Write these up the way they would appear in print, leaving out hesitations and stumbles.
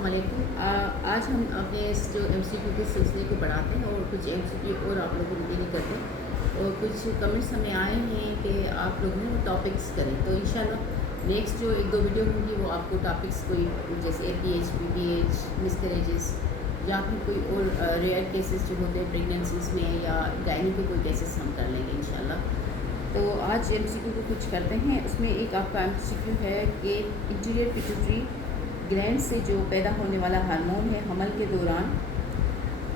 अस्सलाम वालेकुम। आज हम अपने जो एमसीक्यू के सिलसिले को बढ़ाते हैं और कुछ एमसीक्यू और आप लोगों को रिवील करते हैं और कुछ कमेंट्स हमें आए हैं कि आप लोग वो टॉपिक्स करें, तो इंशाल्लाह नेक्स्ट जो एक दो वीडियो होंगी वो आपको टॉपिक्स कोई जैसे APH, BPH, मिसकैरेजेस या फिर कोई और रेयर केसेस जो होते हैं प्रेगनेंसीज में या गायनी के कोई केसेस हम कर लेंगे इंशाल्लाह। तो आज एमसीक्यू को कुछ करते हैं। उसमें एक आपका एमसीक्यू है कि इंटीरियर पिट्यूटरी ग्लैंड से जो पैदा होने वाला हार्मोन है हमल के दौरान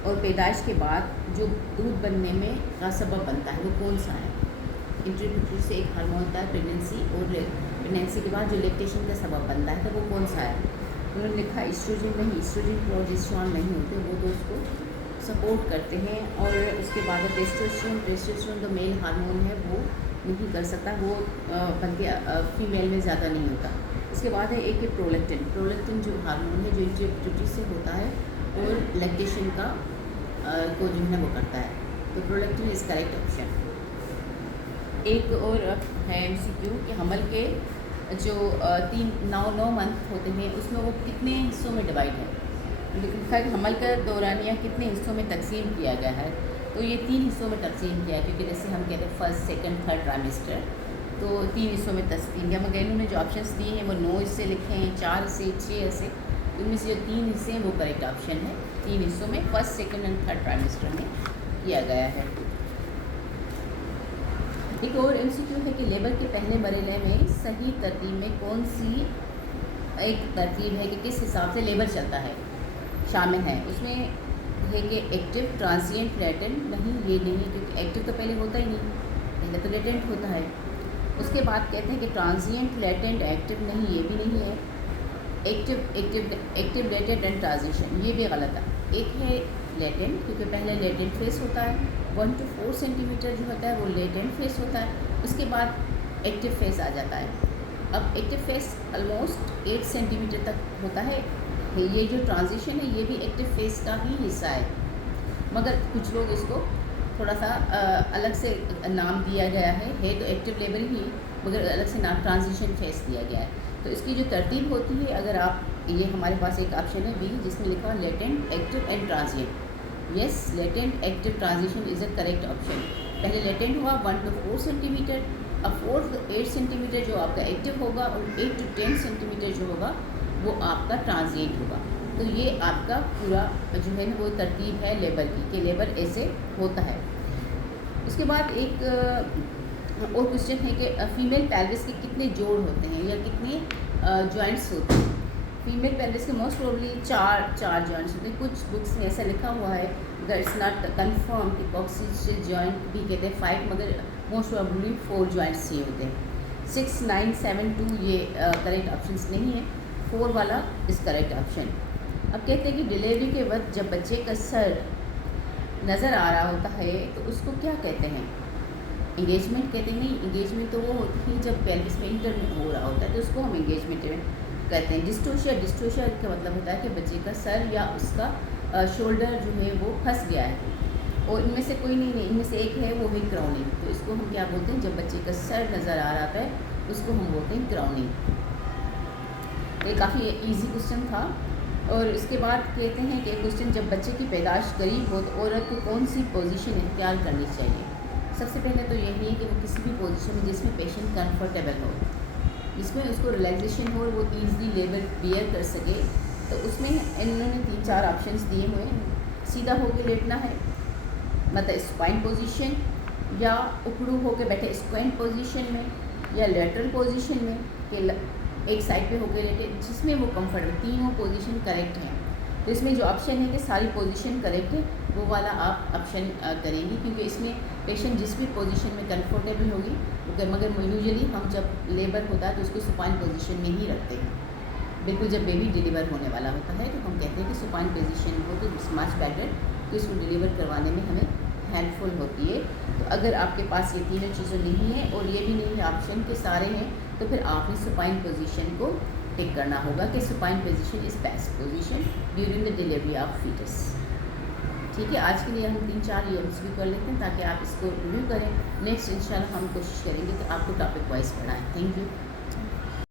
और पैदाइश के बाद जो दूध बनने में का सबब बनता है वो कौन सा है। इंटीरियर पिट्यूटरी से एक हार्मोन होता है प्रेगनेंसी, और प्रेगनेंसी के बाद जो लैक्टेशन का सबब बनता है तो वो कौन सा है। उन्होंने लिखा ईस्ट्रोजन नहीं, ईस्ट्रोजन प्रोजेस्टेरोन नहीं होते, वो तो उसको सपोर्ट करते हैं। और उसके बाद टेस्टोस्टेरोन तो मेल हार्मोन है वो नहीं कर सकता, वो बल्कि फीमेल में ज़्यादा नहीं होता। इसके बाद है एक प्रोलैक्टिन। प्रोलैक्टिन जो हार्मोन है जो इंटीरियर पिट्यूटरी से होता है और लैक्टेशन का को जो है वो करता है, तो प्रोलैक्टिन इज़ करेक्ट ऑप्शन। एक और है MCQ कि हमल के जो 9 मंथ होते हैं उसमें वो कितने हिस्सों में डिवाइड है। लिखा है कि हमल का दौरानिया कितने हिस्सों में तकसीम किया गया है, तो ये 3 हिस्सों में तकसीम किया है, क्योंकि जैसे हम कहते हैं फर्स्ट, सेकंड, थर्ड ट्राइमेस्टर, तो 3 हिस्सों में तकसीम किया। मगर इन्होंने जो ऑप्शंस दिए हैं वो 9 हिस्से लिखे हैं, 4 हिस्से, 6 हिस्से, इनमें से जो 3 हिस्से हैं वो करेक्ट ऑप्शन है। 3 हिस्सों में first, second and third trimester में किया गया है। एक और MCQ है कि लेबर के पहले मरहले में सही तरतीब में कौन सी एक तरतीब है कि किस हिसाब से लेबर चलता है शामिल है। उसमें है कि एक्टिव, ट्रांजिएंट, लेटेंट नहीं, ये नहीं है, क्योंकि एक्टिव तो पहले होता ही नहीं, पहले तो लेटेंट होता है। उसके बाद कहते हैं कि ट्रांजिएंट, लेटेंट, एक्टिव नहीं, ये भी नहीं है। एक्टिव लेटेंट एंड ट्रांजिशन, ये भी गलत है। एक है लेटेंट, क्योंकि पहले लेटेंट फेस होता है, 1 to 4 सेंटीमीटर जो होता है वो लेटेंट फेस होता है, उसके बाद एक्टिव फेस आ जाता है। अब एक्टिव फेस ऑलमोस्ट 8 सेंटीमीटर तक होता है। ये जो ट्रांजिशन है ये भी एक्टिव फेस का ही हिस्सा है, मगर कुछ लोग इसको थोड़ा सा अलग से नाम दिया गया है तो एक्टिव लेबर ही, मगर अलग से नाम ट्रांजिशन फेस दिया गया है। तो इसकी जो तरतीब होती है, अगर आप ये हमारे पास एक ऑप्शन है B जिसमें लिखा latent, active and transient. Yes, latent, active, transition is a correct option. पहले लेटेंट हुआ 1 to 4 सेंटीमीटर, अब 4 to 8 सेंटीमीटर जो आपका एक्टिव होगा और 8 to 10 सेंटीमीटर जो होगा वो आपका ट्रांजिएंट होगा। तो ये आपका पूरा जो है ना वो तरतीब है लेबर की, कि लेबर ऐसे होता है। उसके बाद एक और क्वेश्चन है कि फीमेल पेल्विस के कितने जोड़ होते हैं या कितने जॉइंट्स होते हैं। फीमेल पेल्विस के मोस्ट प्रोबेबली चार जॉइंट्स होते हैं। कुछ बुक्स में ऐसा लिखा हुआ है, अगर इट्स नॉट कन्फर्म कि कॉक्सियल जॉइंट भी कहते हैं 5, मगर मोस्ट प्रोबेबली 4 जॉइंट्स ये होते हैं। 6, 9, 7, 2 ये करेक्ट ऑप्शंस नहीं है, 4 वाला इज़ करेक्ट ऑप्शन। अब कहते हैं कि डिलीवरी के वक्त जब बच्चे का सर नज़र आ रहा होता है तो उसको क्या कहते हैं। इंगेजमेंट कहते हैं। नहीं, इंगेजमेंट तो वो होती है जब पेल्विस में इंटर हो रहा होता है, तो उसको हम इंगेजमेंट कहते हैं। डिस्टोशिया का मतलब होता है कि बच्चे का सर या उसका शोल्डर जो है वो फंस गया है, और इनमें से कोई नहीं, इनमें से एक है वो है क्राउनिंग। तो इसको हम क्या बोलते हैं, जब बच्चे का सर नज़र आ रहा है उसको हम बोलते हैं क्राउनिंग। ये काफ़ी इजी क्वेश्चन था। और इसके बाद कहते हैं कि क्वेश्चन, जब बच्चे की पैदाइश करीब हो तो औरत को कौन सी पोजीशन इख्तियार करनी चाहिए। सबसे पहले तो यही है कि वो किसी भी पोजीशन में जिसमें पेशेंट कंफर्टेबल हो, जिसमें उसको रिलैक्सेशन हो और वो ईज़िली लेबर बियर कर सके, तो उसमें इन्होंने 3-4 ऑप्शंस दिए हुए हैं। सीधा होकर लेटना है, मतलब स्पाइन पोजीशन, या उखड़ू होकर बैठे स्क्वेंट पोजीशन में, या लेटरल पोजीशन में कि एक साइड पे होकर लेटे, जिसमें वो कंफर्टेबल। तीनों पोजीशन करेक्ट हैं। तो इसमें जो ऑप्शन है कि सारी पोजीशन करेक्ट है, वो वाला आप ऑप्शन करेंगे, क्योंकि इसमें पेशेंट जिस भी पोजीशन में कंफर्टेबल होगी, मगर यूजुअली हम जब लेबर होता है तो उसको सुपाइन पोजीशन में ही रखते हैं। बिल्कुल जब बेबी डिलीवर होने वाला होता है तो हम कहते हैं कि सुपाइन पोजीशन हो तो इट्स मच बेटर, कि इसको डिलीवर करवाने में हमें हेल्पफुल होती है। तो अगर आपके पास ये तीनों चीज़ें नहीं है और ये भी नहीं है ऑप्शन के सारे हैं, तो फिर आपने सुपाइन पोजीशन को टिक करना होगा कि supine position is best position during the delivery of foetus. ठीक है, आज के लिए हम 3-4 ये MCQ कर लेते हैं ताकि आप इसको रिव्यू करें। नेक्स्ट इंशाल्लाह हम कोशिश करेंगे कि आपको टॉपिक वाइज पढ़ाएँ। Thank you.